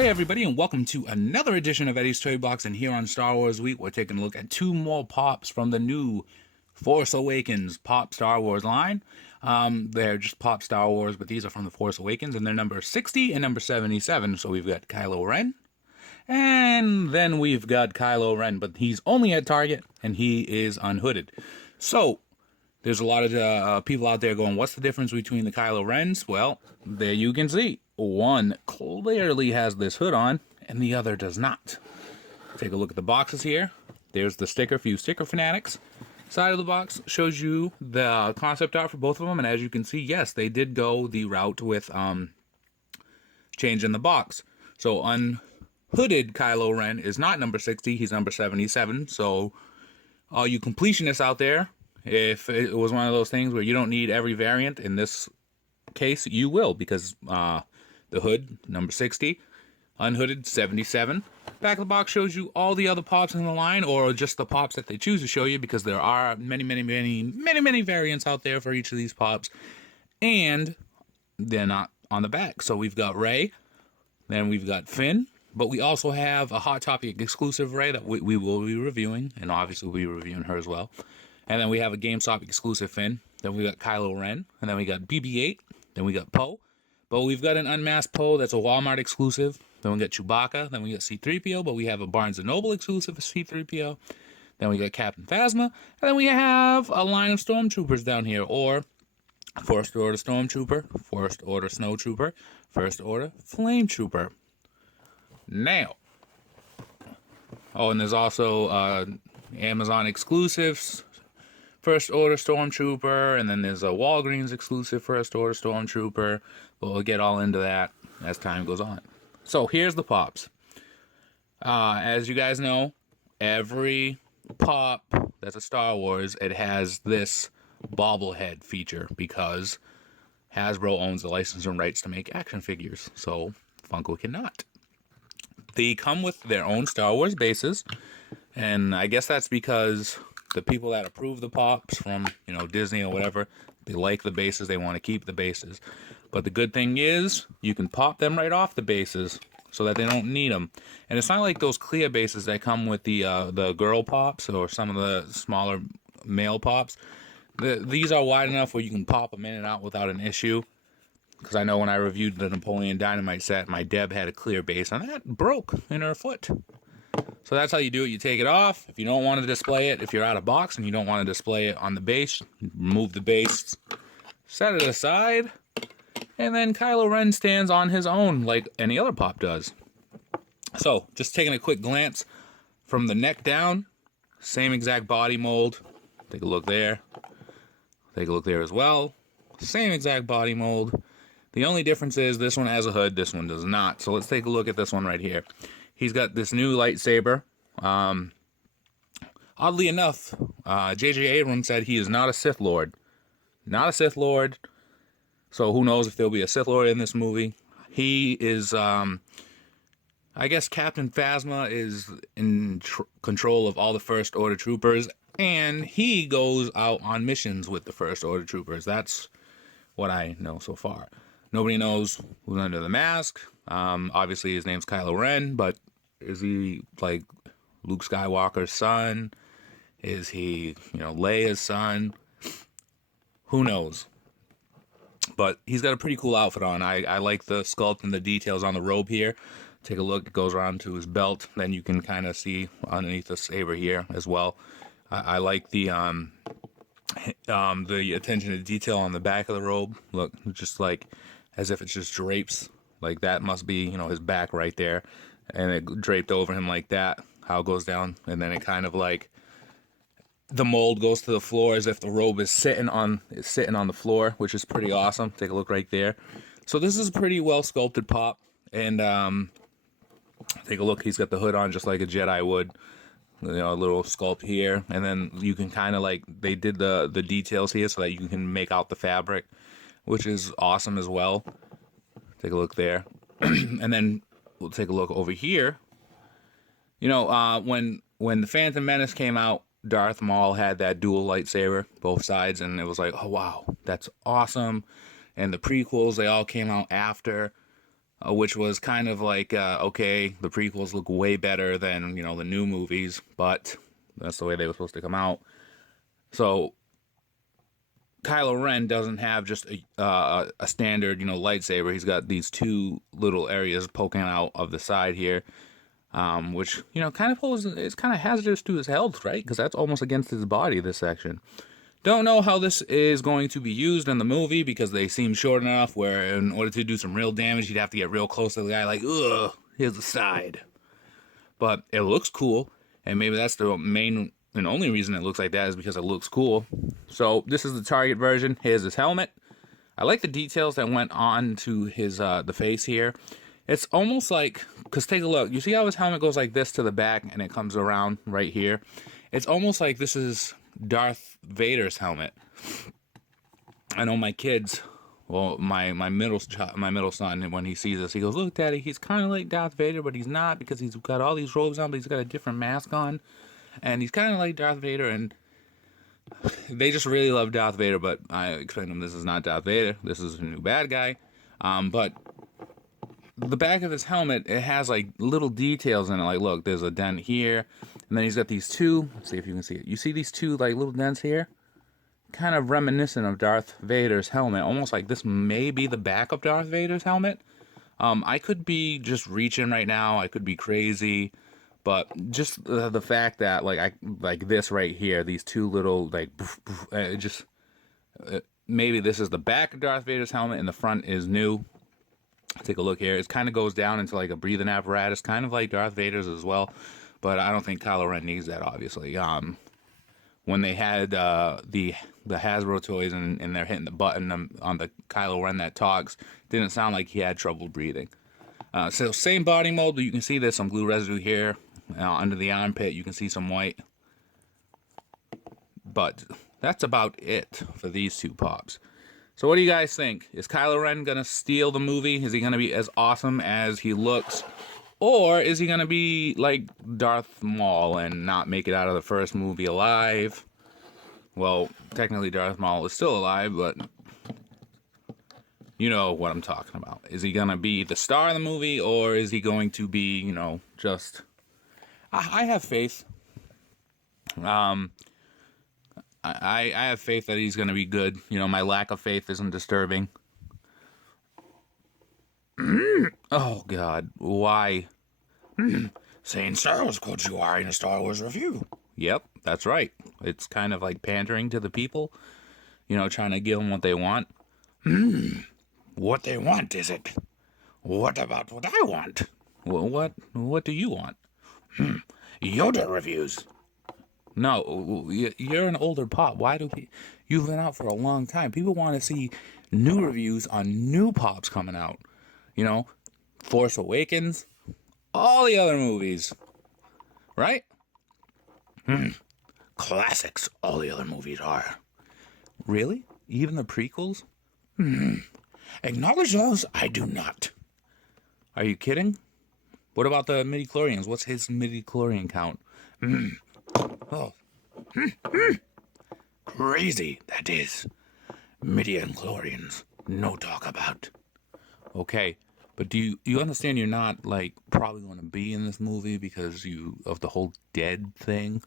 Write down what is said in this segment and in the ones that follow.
Hey everybody, and welcome to another edition of Eddie's Toy Box. And here on Star Wars Week, we're taking a look at two more pops from the new Force Awakens Pop Star Wars line. They're just Pop Star Wars, but these are from the Force Awakens, and they're number 60 and number 77. So we've got Kylo Ren, and then we've got Kylo Ren, but he's only at Target, and he is unhooded. So there's a lot of people out there going, what's the difference between the Kylo Rens? Well, there you can see. One clearly has this hood on, and the other does not. Take a look at the boxes here. There's the sticker for you sticker fanatics. Side of the box shows you the concept art for both of them, and as you can see, yes, they did go the route with changing the box. So unhooded Kylo Ren is not number 60, he's number 77. So all you completionists out there, if it was one of those things where you don't need every variant, in this case you will, because the hood, number 60, unhooded, 77. Back of the box shows you all the other pops in the line, or just the pops that they choose to show you, because there are many variants out there for each of these pops, and they're not on the back. So we've got Rey, then we've got Finn, but we also have a Hot Topic exclusive Rey that we will be reviewing, and obviously we'll be reviewing her as well. And then we have a GameStop exclusive Finn, then we got Kylo Ren, and then we got BB-8, then we got Poe. But we've got an unmasked Poe that's a Walmart exclusive. Then we got Chewbacca. Then we got C-3PO. But we have a Barnes & Noble exclusive for C-3PO. Then we got Captain Phasma. And then we have a line of Stormtroopers down here. Or First Order Stormtrooper, First Order Snowtrooper, First Order Flame Trooper. Now. Oh, and there's also Amazon exclusives. First Order Stormtrooper, and then there's a Walgreens exclusive First Order Stormtrooper, but we'll get all into that as time goes on. So here's the pops. As you guys know, every pop that's a Star Wars, it has this bobblehead feature, because Hasbro owns the license and rights to make action figures, so Funko cannot. They come with their own Star Wars bases, and I guess that's because the people that approve the pops from, Disney or whatever, they like the bases, they want to keep the bases. But the good thing is, you can pop them right off the bases so that they don't need them. And it's not like those clear bases that come with the girl pops or some of the smaller male pops. These are wide enough where you can pop them in and out without an issue. Because I know when I reviewed the Napoleon Dynamite set, my Deb had a clear base, and that broke in her foot. So that's how you do it. You take it off. If you don't want to display it, if you're out of box and you don't want to display it on the base, remove the base, set it aside, and then Kylo Ren stands on his own like any other pop does. So, just taking a quick glance from the neck down, same exact body mold. Take a look there. Take a look there as well. Same exact body mold. The only difference is this one has a hood, this one does not. So let's take a look at this one right here. He's got this new lightsaber. Oddly enough, J.J. Abrams said he is not a Sith Lord. Not a Sith Lord. So who knows if there'll be a Sith Lord in this movie. He is, I guess Captain Phasma is in control of all the First Order troopers. And he goes out on missions with the First Order troopers. That's what I know so far. Nobody knows who's under the mask. Obviously his name's Kylo Ren, but is he like Luke Skywalker's son? Is he, Leia's son? Who knows? But he's got a pretty cool outfit on. I like the sculpt and the details on the robe here. Take a look. It goes around to his belt. Then you can kind of see underneath the saber here as well. I like the attention to detail on the back of the robe. Look, just like as if it's just drapes. Like that must be, his back right there. And it draped over him like that. How it goes down. And then it kind of like the mold goes to the floor as if the robe is sitting on the floor, which is pretty awesome. Take a look right there. So this is a pretty well sculpted pop. And take a look. He's got the hood on just like a Jedi would. A little sculpt here, and then you can kind of like, they did the details here so that you can make out the fabric, which is awesome as well. Take a look there. And then we'll take a look over here. When the Phantom Menace came out, Darth Maul had that dual lightsaber, both sides, and it was like, oh wow, that's awesome. And the prequels, they all came out after. which was kind of like, okay, the prequels look way better than, you know, the new movies, but that's the way they were supposed to come out. So Kylo Ren doesn't have just a standard, you know, lightsaber. He's got these two little areas poking out of the side here, which, you know, kind of poses, it's kind of hazardous to his health, right? Because that's almost against his body, this section. Don't know how this is going to be used in the movie because they seem short enough where in order to do some real damage, you'd have to get real close to the guy, like, ugh, here's the side. But it looks cool, and maybe that's the main and only reason it looks like that is because it looks cool. So this is the Target version. Here's his helmet. I like the details that went on to his the face here. It's almost like, because take a look. You see how his helmet goes like this to the back and it comes around right here? It's almost like this is Darth Vader's helmet. I know my kids, well, my middle son, when he sees this, he goes, "Look, Daddy, he's kind of like Darth Vader, but he's not because he's got all these robes on, but he's got a different mask on. And he's kind of like Darth Vader," and they just really love Darth Vader, but I explained to them this is not Darth Vader. This is a new bad guy. But the back of his helmet, it has like little details in it. Like, look, there's a dent here, and then he's got these two. Let's see if you can see it. You see these two like little dents here? Kind of reminiscent of Darth Vader's helmet. Almost like this may be the back of Darth Vader's helmet. I could be just reaching right now. I could be crazy. But just the fact that like this right here, these two little like maybe this is the back of Darth Vader's helmet and the front is new. Take a look here. It kind of goes down into like a breathing apparatus, kind of like Darth Vader's as well. But I don't think Kylo Ren needs that, obviously. When they had the Hasbro toys and they're hitting the button on the Kylo Ren that talks, didn't sound like he had trouble breathing. So same body mold, but you can see there's some glue residue here. Under the armpit, you can see some white. But that's about it for these two pops. So what do you guys think? Is Kylo Ren going to steal the movie? Is he going to be as awesome as he looks? Or is he going to be like Darth Maul and not make it out of the first movie alive? Well, technically Darth Maul is still alive, but you know what I'm talking about. Is he going to be the star of the movie, or is he going to be, you know, just... I have faith. I have faith that he's going to be good. You know, my lack of faith isn't disturbing. Oh, God. Why? Saying Star Wars quotes you are in a Star Wars review. Yep, that's right. It's kind of like pandering to the people. You know, trying to give them what they want. What they want, is it? What about what I want? Well, what do you want? Yoda reviews. No, you're an older pop. Why do you've been out for a long time? People want to see new reviews on new pops coming out. You know, Force Awakens, all the other movies, right? Classics. All the other movies are. Really? Even the prequels? Acknowledge those? I do not. Are you kidding? What about the midi-chlorians? What's his midi-chlorian count? Crazy, that is. Midi-chlorians. No talk about. Okay, but do you understand you're not, like, probably going to be in this movie because of the whole dead thing?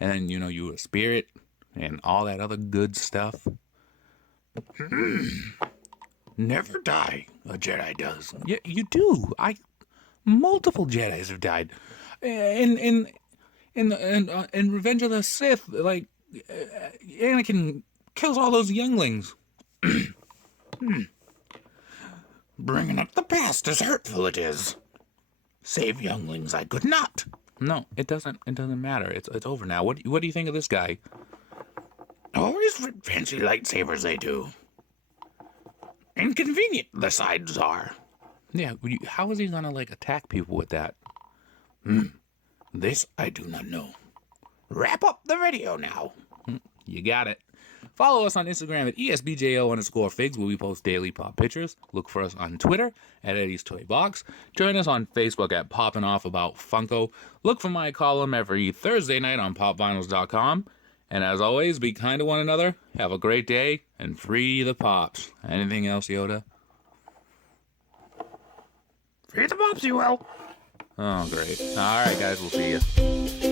And then, you know, you're a spirit and all that other good stuff? Never die, a Jedi does. Yeah, you do. Multiple Jedis have died. In Revenge of the Sith, like, Anakin kills all those younglings. Bringing up the past is hurtful, it is. Save younglings I could not. No, it doesn't matter. It's over now. What do you think of this guy? Always fancy lightsabers they do. Inconvenient the sides are. Yeah, how is he gonna, like, attack people with that? This I do not know. Wrap up the video now. You got it. Follow us on Instagram at ESBJO_figs, where we post daily pop pictures. Look for us on Twitter at EddiesToyBox. Join us on Facebook at Poppin' Off About Funko. Look for my column every Thursday night on PopVinyls.com. And as always, be kind to one another. Have a great day, and free the pops. Anything else, Yoda? Eat the pops, you will. Oh, great. All right, guys, we'll see you.